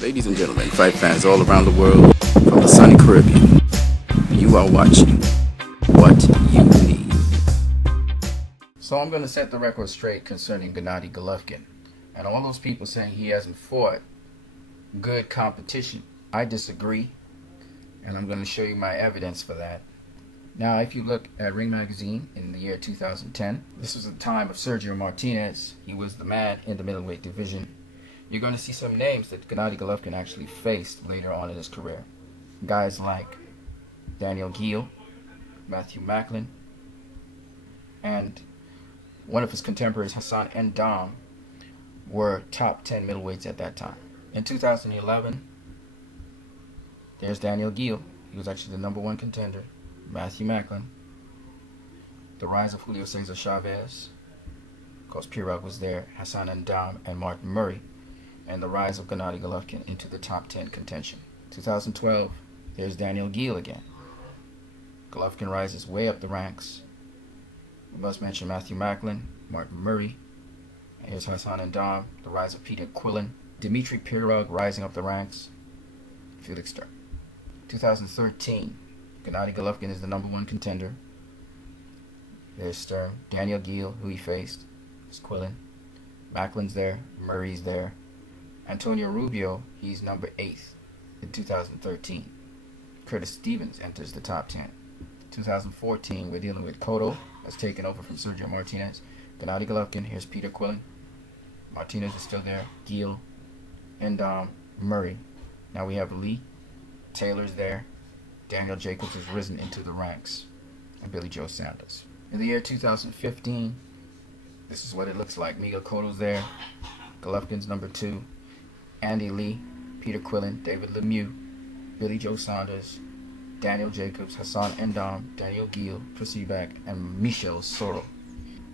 Ladies and gentlemen, fight fans all around the world, from the sunny Caribbean, you are watching What You Need. So I'm going to set the record straight concerning Gennady Golovkin. And all those people saying he hasn't fought good competition, I disagree. And I'm going to show you my evidence for that. Now, if you look at Ring Magazine in the year 2010, this was the time of Sergio Martinez. He was the man in the middleweight division. You're going to see some names that Gennady Golovkin actually faced later on in his career. Guys like Daniel Geale, Matthew Macklin, and one of his contemporaries, Hassan N'Dam, were top 10 middleweights at that time. In 2011, there's Daniel Geale. He was actually the #1 contender. Matthew Macklin. The rise of Julio Cesar Chavez. Of course, Pirog was there. Hassan N'Dam and Martin Murray. And the rise of Gennady Golovkin into the top 10 contention. 2012, there's Daniel Geale again. Golovkin rises way up the ranks. We must mention Matthew Macklin, Martin Murray. And here's Hassan N'Dam, the rise of Peter Quillin. Dmitry Pirog rising up the ranks. Felix Sturm. 2013, Gennady Golovkin is the #1 contender. There's Sturm. Daniel Geale, who he faced, is Quillin. Macklin's there. Murray's there. Antonio Rubio, he's #8 in 2013. Curtis Stevens enters the top 10. 2014, we're dealing with Cotto, that's taken over from Sergio Martinez. Gennady Golovkin, here's Peter Quillin. Martinez is still there. Geale, N'Dam, Murray. Now we have Lee. Taylor's there. Daniel Jacobs has risen into the ranks. And Billy Joe Sanders. In the year 2015, this is what it looks like. Miguel Cotto's there. Golovkin's #2. Andy Lee, Peter Quillin, David Lemieux, Billy Joe Saunders, Daniel Jacobs, Hassan N'Dam, Daniel Geale, Chris Eubank, and Michel Soro.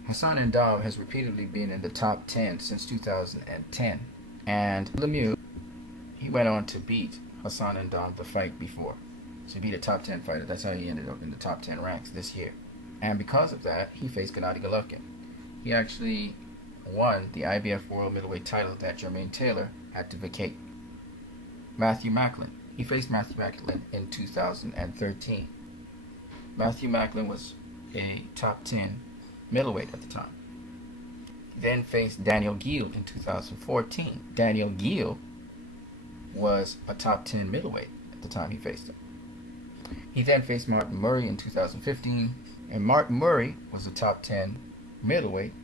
Hassan N'Dam has repeatedly been in the top 10 since 2010. And Lemieux, he went on to beat Hassan N'Dam the fight before. So he beat a top 10 fighter. That's how he ended up in the top 10 ranks this year. And because of that, he faced Gennady Golovkin. He actually won the IBF World Middleweight title that Jermaine Taylor had to vacate. Matthew Macklin. He faced Matthew Macklin in 2013. Matthew Macklin was a top 10 middleweight at the time. Then faced Daniel Geale in 2014. Daniel Geale was a top 10 middleweight at the time he faced him. He then faced Martin Murray in 2015, and Martin Murray was a top 10 middleweight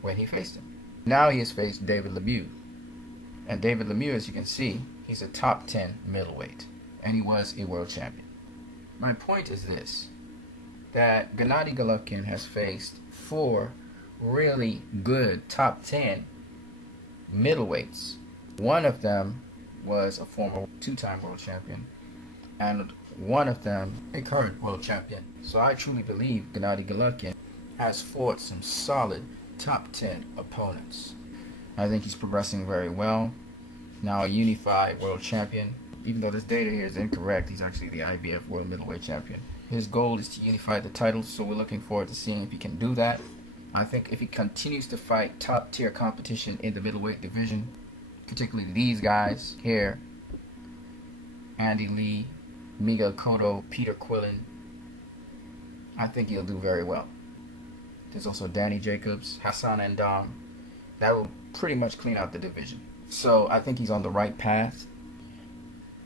when he faced him. Now he has faced David Lemieux. And David Lemieux, as you can see, he's a top 10 middleweight, and he was a world champion. My point is this, that Gennady Golovkin has faced 4 really good top 10 middleweights. One of them was a former 2-time world champion, and one of them a current world champion. So I truly believe Gennady Golovkin has fought some solid top 10 opponents. I think he's progressing very well. Now a unified world champion. Even though this data here is incorrect, he's actually the IBF World Middleweight Champion. His goal is to unify the titles, so we're looking forward to seeing if he can do that. I think if he continues to fight top tier competition in the middleweight division, particularly these guys here, Andy Lee, Miguel Cotto, Peter Quillin, I think he'll do very well. There's also Danny Jacobs, Hassan N'Dam. That will pretty much clean out the division. So I think he's on the right path,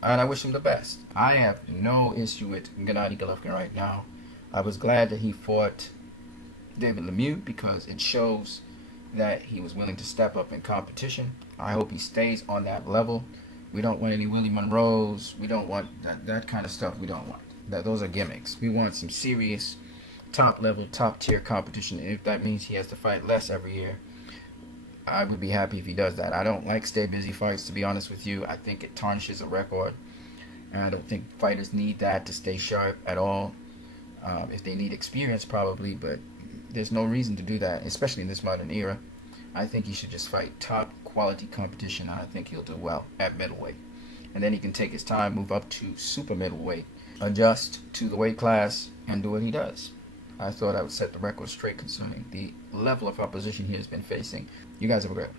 and I wish him the best. I have no issue with Gennady Golovkin right now. I was glad that he fought David Lemieux because it shows that he was willing to step up in competition. I hope he stays on that level. We don't want any Willie Monroes. We don't want that kind of stuff. We don't want that. Those are gimmicks. We want some serious top level, top tier competition. And if that means he has to fight less every year, I would be happy if he does that. I don't like stay busy fights, to be honest with you. I think it tarnishes a record, and I don't think fighters need that to stay sharp at all. If they need experience, probably, but there's no reason to do that, especially in this modern era. I think he should just fight top quality competition, and I think he'll do well at middleweight. And then he can take his time, move up to super middleweight, adjust to the weight class, and do what he does. I thought I would set the record straight concerning the level of opposition he has been facing. You guys have a great one.